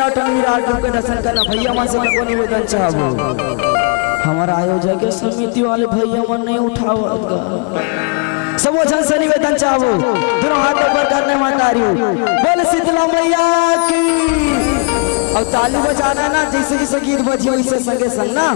नौटन विराट रूप के दर्शन करना भैया मन से को निवेदन चाहबो हमारा आयोजक के समिति वाले भैया मन नहीं उठावत सब वचन से निवेदन चाहबो दोनों हाथ ऊपर करने मातारी बोल शीतला मैया की और ताली बजाना ना जैसे जैसे गीत बजियो वैसे संगे संग ना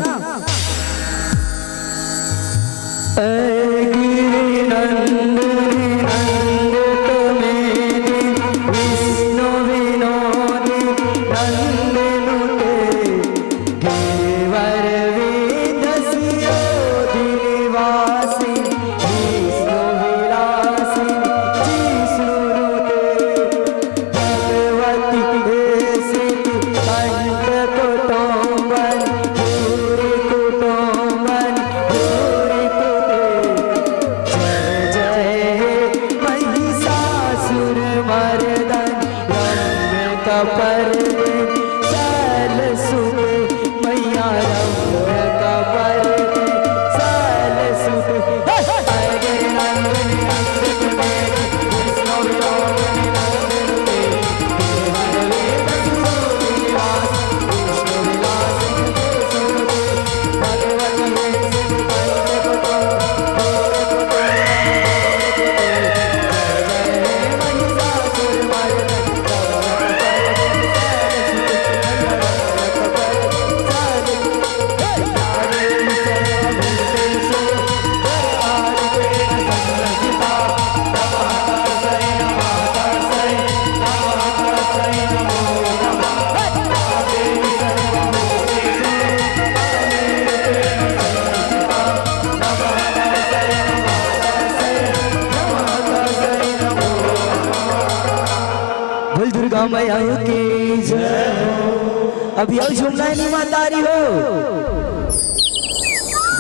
अभी और झूमना नहीं मातारी हो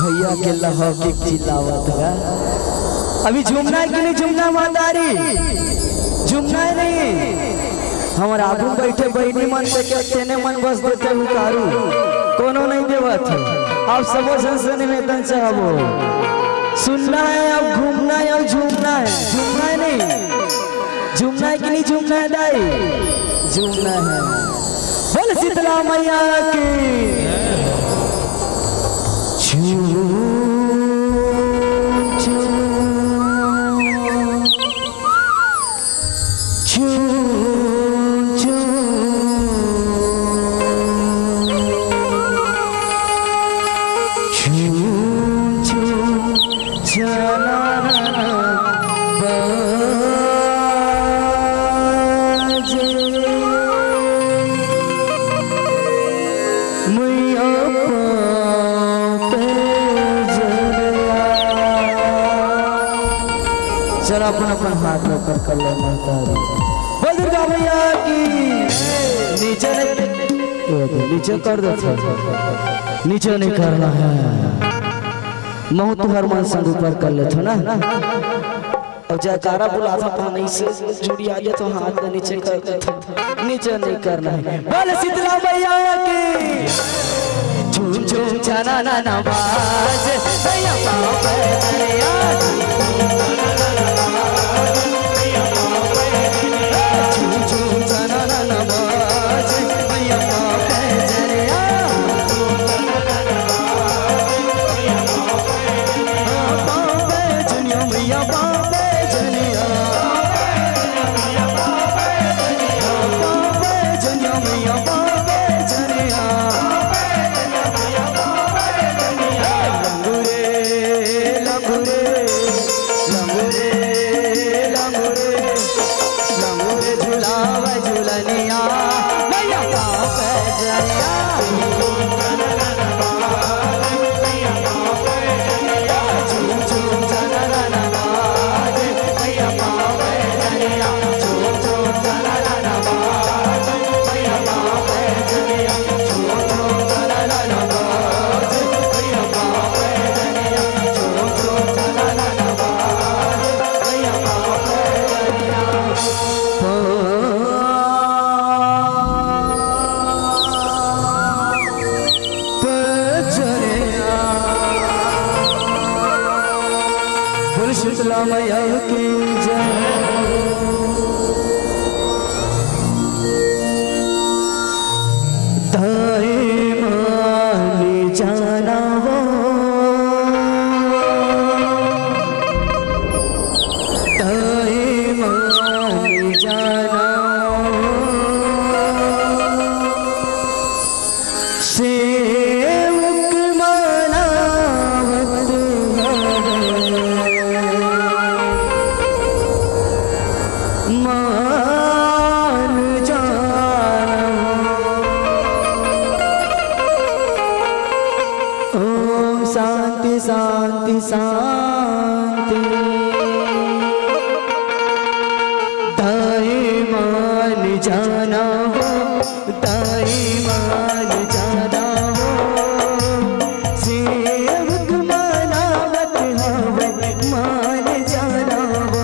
भैया के लहो के चिल्लावत है अभी झूमना है कि नहीं झूमना मातारी झूमना है नहीं हमारा आगू बैठे बहनी मन से कहते ने मन बस देते उतारू कोनो नहीं देवत आप सब से निवेदन चाहबो सुनना है अब घूमना है अब झूमना है नहीं झूमना है कि नहीं झूमना है दाई झूमना है बोल शीतला मैया की अपन अपन हाथ ऊपर कर ले मातारी बोल दुर्गा मैया की नीचे कर दो नीचे नहीं करना है महू तुम्हार मन संग ऊपर कर ले ना और जयकारा बुलाता था नहीं से जुड़ी आ जाए तो हाथ में नीचे कर दे नीचे नहीं करना है बोल शीतला मैया की झूम झूम जाना ना ना बाज भैया शीतला मैया की जय शांति शांति। दाई मान जाना हो, दाई मान जाना हो, सेवक मनावत हवे मान जाना हो।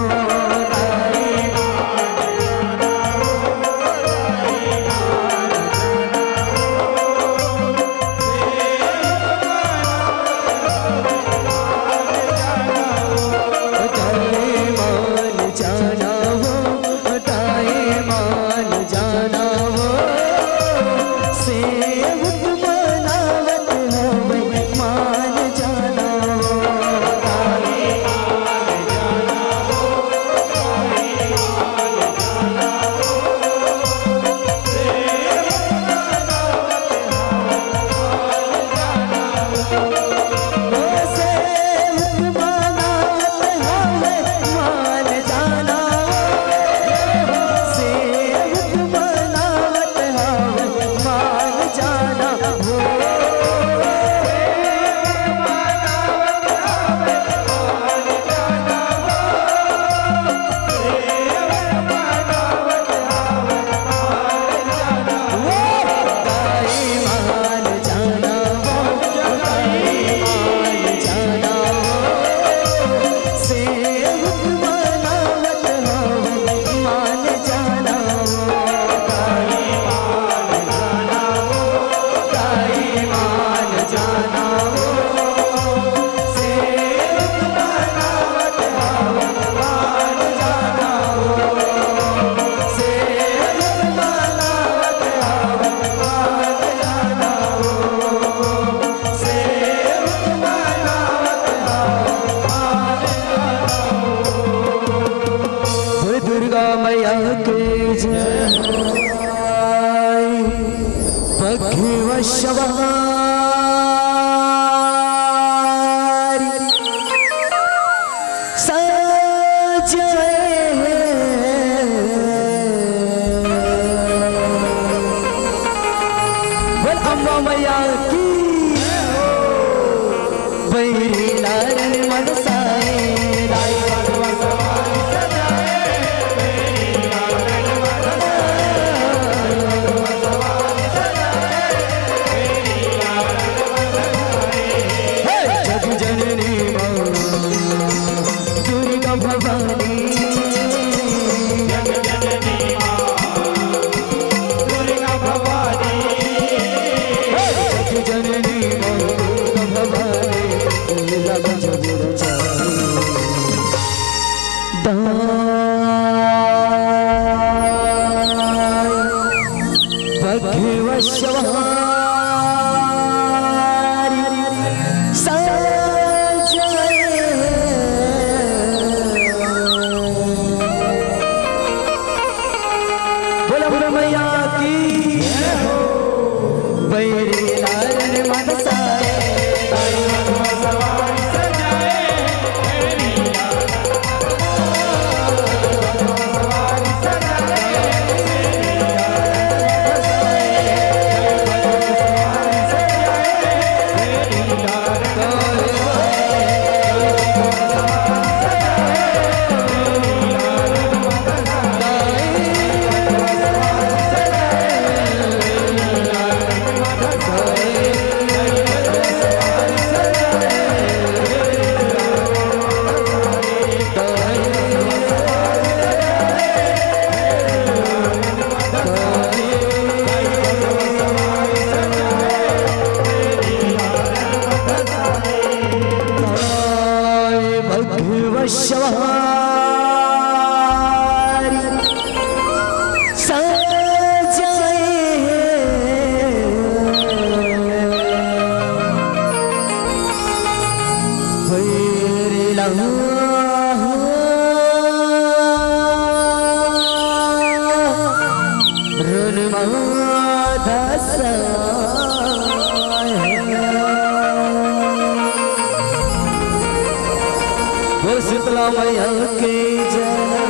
शीतला मैया के जय।